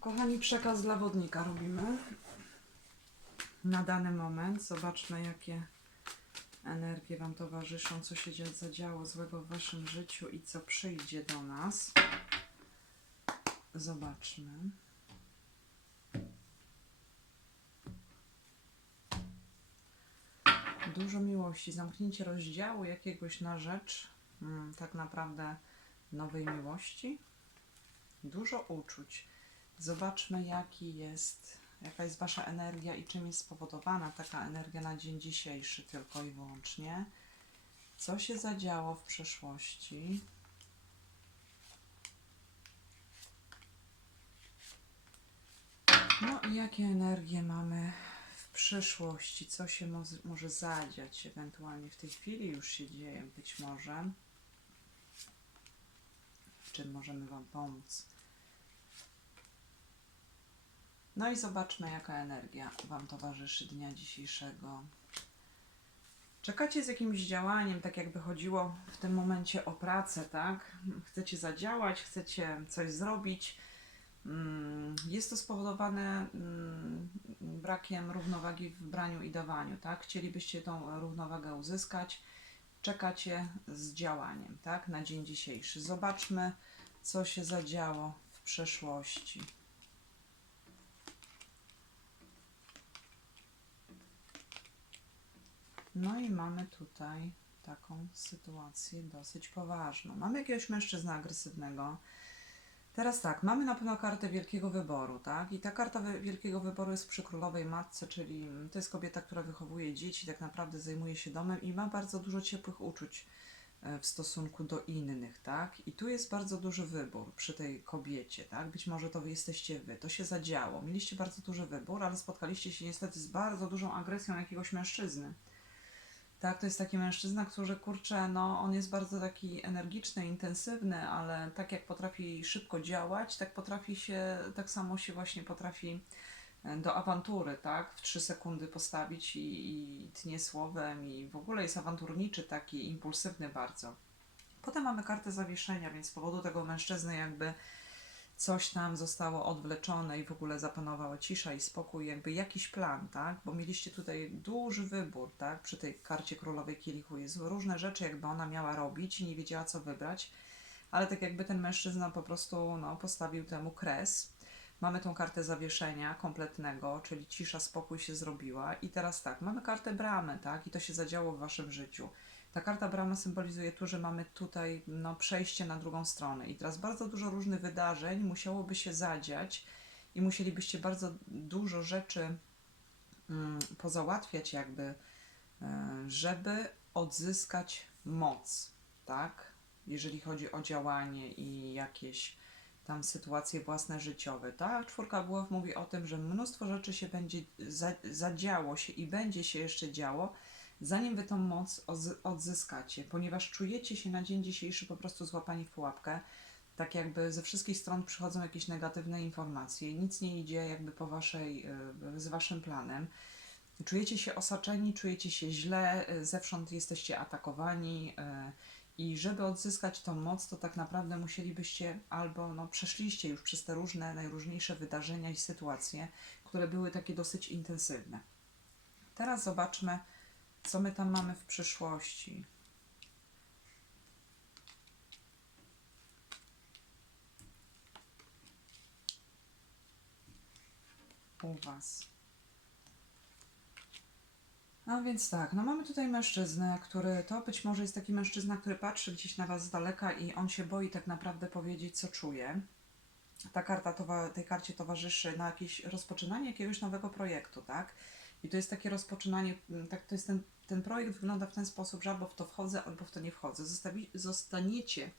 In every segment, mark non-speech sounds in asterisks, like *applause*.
Kochani, przekaz dla wodnika robimy. Na dany moment zobaczmy, jakie energie Wam towarzyszą, co się dzia- zadziało złego w Waszym życiu i co przyjdzie do nas. Zobaczmy. Dużo miłości, zamknięcie rozdziału jakiegoś na rzecz mm, tak naprawdę nowej miłości. Dużo uczuć. Zobaczmy, jaki jest, jaka jest Wasza energia i czym jest spowodowana taka energia na dzień dzisiejszy tylko i wyłącznie. Co się zadziało w przeszłości? No i jakie energie mamy w przyszłości? Co się mo- może zadziać ewentualnie w tej chwili już się dzieje być może? W czym możemy Wam pomóc? No i zobaczmy, jaka energia Wam towarzyszy dnia dzisiejszego. Czekacie z jakimś działaniem, tak jakby chodziło w tym momencie o pracę, tak? Chcecie zadziałać, chcecie coś zrobić. Mm, Jest to spowodowane mm, brakiem równowagi w braniu i dawaniu, tak? Chcielibyście tą równowagę uzyskać. Czekacie z działaniem, tak? Na dzień dzisiejszy. Zobaczmy, co się zadziało w przeszłości. No i mamy tutaj taką sytuację dosyć poważną. Mamy jakiegoś mężczyznę agresywnego. Teraz tak, mamy na pewno kartę Wielkiego Wyboru, tak? I ta karta Wielkiego Wyboru jest przy Królowej Matce, czyli to jest kobieta, która wychowuje dzieci, tak naprawdę zajmuje się domem i ma bardzo dużo ciepłych uczuć e, w stosunku do innych, tak? I tu jest bardzo duży wybór przy tej kobiecie, tak? Być może to wy jesteście wy, to się zadziało. Mieliście bardzo duży wybór, ale spotkaliście się niestety z bardzo dużą agresją jakiegoś mężczyzny. Tak, to jest taki mężczyzna, który kurczę, no on jest bardzo taki energiczny, intensywny, ale tak jak potrafi szybko działać, tak potrafi się, tak samo się właśnie potrafi e, do awantury, tak, w trzy sekundy postawić i, i tnie słowem i w ogóle jest awanturniczy, taki impulsywny bardzo. Potem mamy kartę zawieszenia, więc z powodu tego mężczyzny jakby coś tam zostało odwleczone i w ogóle zapanowała cisza i spokój, jakby jakiś plan, tak? Bo mieliście tutaj duży wybór, tak? Przy tej karcie królowej kielichu jest różne rzeczy, jakby ona miała robić i nie wiedziała, co wybrać, ale tak jakby ten mężczyzna po prostu no, postawił temu kres. Mamy tą kartę zawieszenia kompletnego, czyli cisza, spokój się zrobiła. I teraz tak, mamy kartę bramy, tak? I to się zadziało w waszym życiu. Ta karta brama symbolizuje tu, że mamy tutaj no, przejście na drugą stronę. I teraz bardzo dużo różnych wydarzeń musiałoby się zadziać i musielibyście bardzo dużo rzeczy mm, pozałatwiać, jakby, e, żeby odzyskać moc, tak? Jeżeli chodzi o działanie i jakieś tam sytuacje własne życiowe. Ta czwórka głów mówi o tym, że mnóstwo rzeczy się będzie za, zadziało się i będzie się jeszcze działo, zanim wy tą moc odzy- odzyskacie, ponieważ czujecie się na dzień dzisiejszy po prostu złapani w pułapkę. Tak jakby ze wszystkich stron przychodzą jakieś negatywne informacje, nic nie idzie jakby po waszej, y, z waszym planem. Czujecie się osaczeni, czujecie się źle, y, zewsząd jesteście atakowani y, i żeby odzyskać tą moc, to tak naprawdę musielibyście albo no, przeszliście już przez te różne, najróżniejsze wydarzenia i sytuacje, które były takie dosyć intensywne. Teraz zobaczmy, co my tam mamy w przyszłości. U Was. No więc tak, no mamy tutaj mężczyznę, który to być może jest taki mężczyzna, który patrzy gdzieś na Was z daleka i on się boi tak naprawdę powiedzieć, co czuje. Ta karta tej karcie towarzyszy na jakieś rozpoczynanie jakiegoś nowego projektu, tak? I to jest takie rozpoczynanie, m, tak, to jest ten, ten projekt wygląda w ten sposób, że albo w to wchodzę, albo w to nie wchodzę. Zostawi, zostaniecie,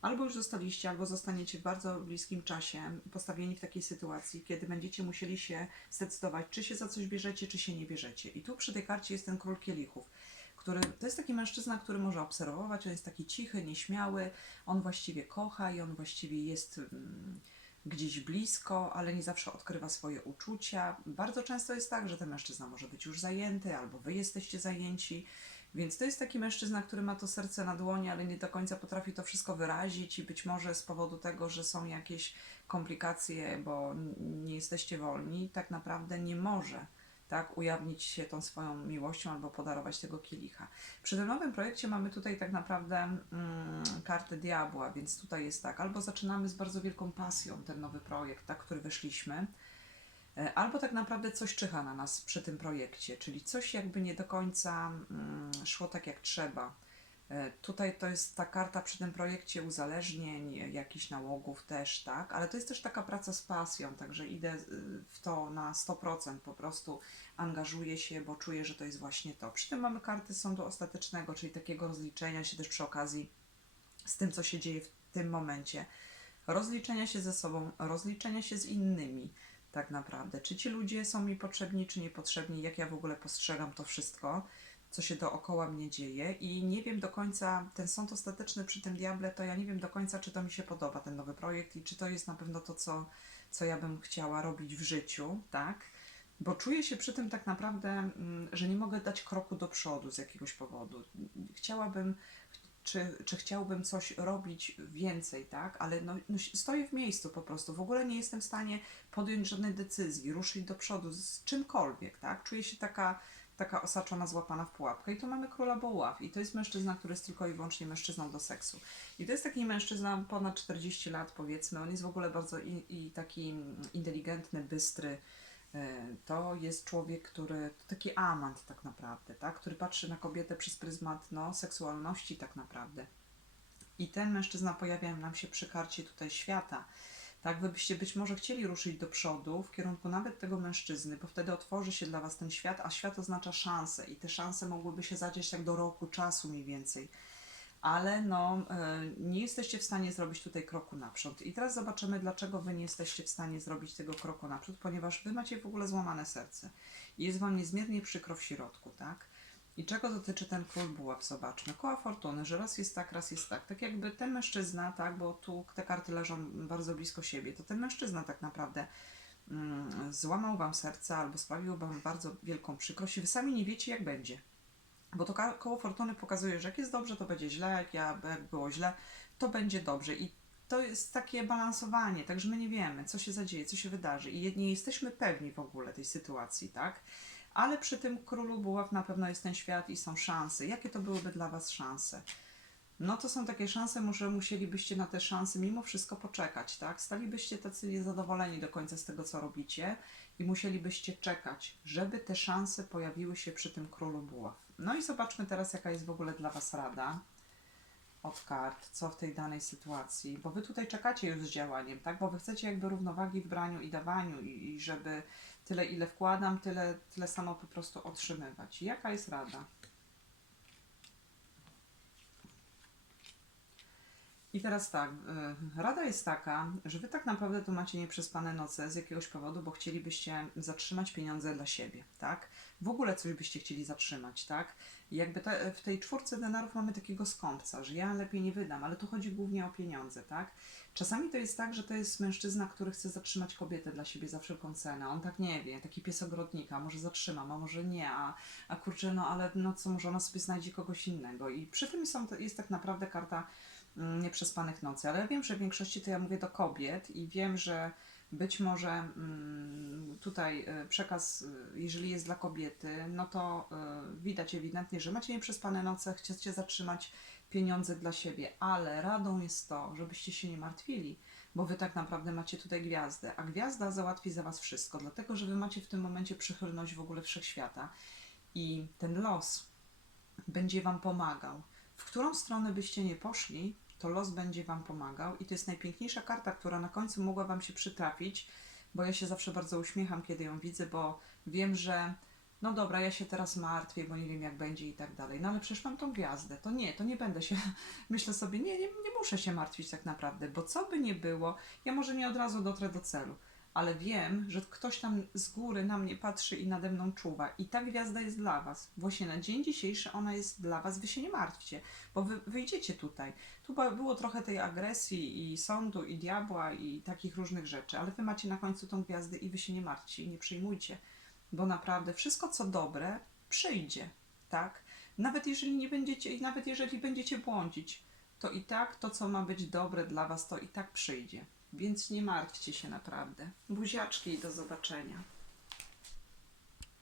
albo już zostaliście, albo zostaniecie w bardzo bliskim czasie postawieni w takiej sytuacji, kiedy będziecie musieli się zdecydować, czy się za coś bierzecie, czy się nie bierzecie. I tu przy tej karcie jest ten król kielichów, który to jest taki mężczyzna, który może obserwować, on jest taki cichy, nieśmiały, on właściwie kocha i on właściwie jest mm, gdzieś blisko, ale nie zawsze odkrywa swoje uczucia. Bardzo często jest tak, że ten mężczyzna może być już zajęty, albo wy jesteście zajęci Więc to jest taki mężczyzna, który ma to serce na dłoni, ale nie do końca potrafi to wszystko wyrazić i być może z powodu tego, że są jakieś komplikacje, bo nie jesteście wolni, tak naprawdę nie może tak ujawnić się tą swoją miłością albo podarować tego kielicha. Przy tym nowym projekcie mamy tutaj tak naprawdę mm, kartę diabła, więc tutaj jest tak, albo zaczynamy z bardzo wielką pasją ten nowy projekt, tak, który wyszliśmy, E, Albo tak naprawdę coś czyha na nas przy tym projekcie, czyli coś jakby nie do końca mm, szło tak jak trzeba. E, Tutaj to jest ta karta przy tym projekcie uzależnień, jakichś nałogów też, tak, ale to jest też taka praca z pasją, także idę y, w to na 100%, po prostu angażuję się, bo czuję, że to jest właśnie to. Przy tym mamy karty sądu ostatecznego, czyli takiego rozliczenia się też przy okazji z tym, co się dzieje w tym momencie. Rozliczenia się ze sobą, rozliczenia się z innymi, tak naprawdę. Czy ci ludzie są mi potrzebni, czy niepotrzebni, jak ja w ogóle postrzegam to wszystko, co się dookoła mnie dzieje i nie wiem do końca, ten sąd ostateczny przy tym diable, to ja nie wiem do końca, czy to mi się podoba, ten nowy projekt i czy to jest na pewno to, co, co ja bym chciała robić w życiu, tak? Bo czuję się przy tym tak naprawdę, mm, że nie mogę dać kroku do przodu z jakiegoś powodu. Chciałabym, czy, czy chciałbym coś robić więcej, tak? Ale no, no, stoję w miejscu po prostu. W ogóle nie jestem w stanie podjąć żadnej decyzji, ruszyć do przodu z czymkolwiek, tak? Czuję się taka, taka osaczona, złapana w pułapkę. I tu mamy króla buław. I to jest mężczyzna, który jest tylko i wyłącznie mężczyzną do seksu. I to jest taki mężczyzna ponad 40 lat, powiedzmy. On jest w ogóle bardzo i, i taki inteligentny, bystry. E, To jest człowiek, który, to taki amant tak naprawdę, tak? który patrzy na kobietę przez pryzmat no, seksualności tak naprawdę. I ten mężczyzna pojawia nam się przy karcie tutaj świata. Tak, wy byście być może chcieli ruszyć do przodu w kierunku nawet tego mężczyzny, bo wtedy otworzy się dla was ten świat, a świat oznacza szanse i te szanse mogłyby się zadzieć tak do roku czasu mniej więcej. Ale no, e, nie jesteście w stanie zrobić tutaj kroku naprzód. I teraz zobaczymy, dlaczego wy nie jesteście w stanie zrobić tego kroku naprzód, ponieważ wy macie w ogóle złamane serce. I jest wam niezmiernie przykro w środku, tak? I czego dotyczy ten król buław? Zobaczmy. Koła fortuny, że raz jest tak, raz jest tak. Tak jakby ten mężczyzna, tak, bo tu te karty leżą bardzo blisko siebie, to ten mężczyzna tak naprawdę mm, złamał wam serce albo sprawił wam bardzo wielką przykrość i wy sami nie wiecie, jak będzie. Bo to koło fortuny pokazuje, że jak jest dobrze, to będzie źle, jak, ja, jak było źle, to będzie dobrze. I to jest takie balansowanie, także my nie wiemy, co się zadzieje, co się wydarzy i nie jesteśmy pewni w ogóle tej sytuacji, tak? Ale przy tym królu buław na pewno jest ten świat i są szanse. Jakie to byłyby dla Was szanse? No to są takie szanse, że musielibyście na te szanse mimo wszystko poczekać, tak? Stalibyście tacy niezadowoleni do końca z tego, co robicie i musielibyście czekać, żeby te szanse pojawiły się przy tym królu buław. No i zobaczmy teraz, jaka jest w ogóle dla Was rada od kart, co w tej danej sytuacji, bo Wy tutaj czekacie już z działaniem, tak? Bo Wy chcecie jakby równowagi w braniu i dawaniu i, i żeby tyle, ile wkładam, tyle, tyle samo po prostu otrzymywać. Jaka jest rada? I teraz tak, y, rada jest taka, że wy tak naprawdę tu macie nieprzespane noce z jakiegoś powodu, bo chcielibyście zatrzymać pieniądze dla siebie, tak? W ogóle coś byście chcieli zatrzymać, tak? I jakby te, w tej czwórce denarów mamy takiego skąpca, że ja lepiej nie wydam, ale tu chodzi głównie o pieniądze, tak? Czasami to jest tak, że to jest mężczyzna, który chce zatrzymać kobietę dla siebie za wszelką cenę. On tak nie wie, taki pies ogrodnika, może zatrzymam, a może nie, a, a kurczę, no ale no co, może ona sobie znajdzie kogoś innego. I przy tym są, jest tak naprawdę karta nieprzespanych nocy, ale wiem, że w większości to ja mówię do kobiet i wiem, że być może mm, tutaj y, przekaz, y, jeżeli jest dla kobiety, no to y, widać ewidentnie, że macie nieprzespane noce, chcecie zatrzymać pieniądze dla siebie, ale radą jest to, żebyście się nie martwili, bo wy tak naprawdę macie tutaj gwiazdę, a gwiazda załatwi za was wszystko, dlatego że wy macie w tym momencie przychylność w ogóle wszechświata i ten los będzie wam pomagał. Którą stronę byście nie poszli, to los będzie wam pomagał i to jest najpiękniejsza karta, która na końcu mogła wam się przytrafić, bo ja się zawsze bardzo uśmiecham, kiedy ją widzę, bo wiem, że no dobra, ja się teraz martwię, bo nie wiem jak będzie i tak dalej. No ale przecież mam tą gwiazdę. To nie, to nie będę się, *laughs* myślę sobie, nie, nie, nie muszę się martwić tak naprawdę, bo co by nie było, ja może nie od razu dotrę do celu, ale wiem, że ktoś tam z góry na mnie patrzy i nade mną czuwa i ta gwiazda jest dla Was. Właśnie na dzień dzisiejszy ona jest dla Was, Wy się nie martwcie, bo Wy wyjdziecie tutaj. Tu było trochę tej agresji i sądu i diabła i takich różnych rzeczy, ale Wy macie na końcu tą gwiazdę i Wy się nie martwcie i nie przejmujcie, bo naprawdę wszystko co dobre przyjdzie, tak? Nawet jeżeli nie będziecie, nawet jeżeli będziecie błądzić, to i tak to, co ma być dobre dla Was, to i tak przyjdzie. Więc nie martwcie się naprawdę. Buziaczki i do zobaczenia.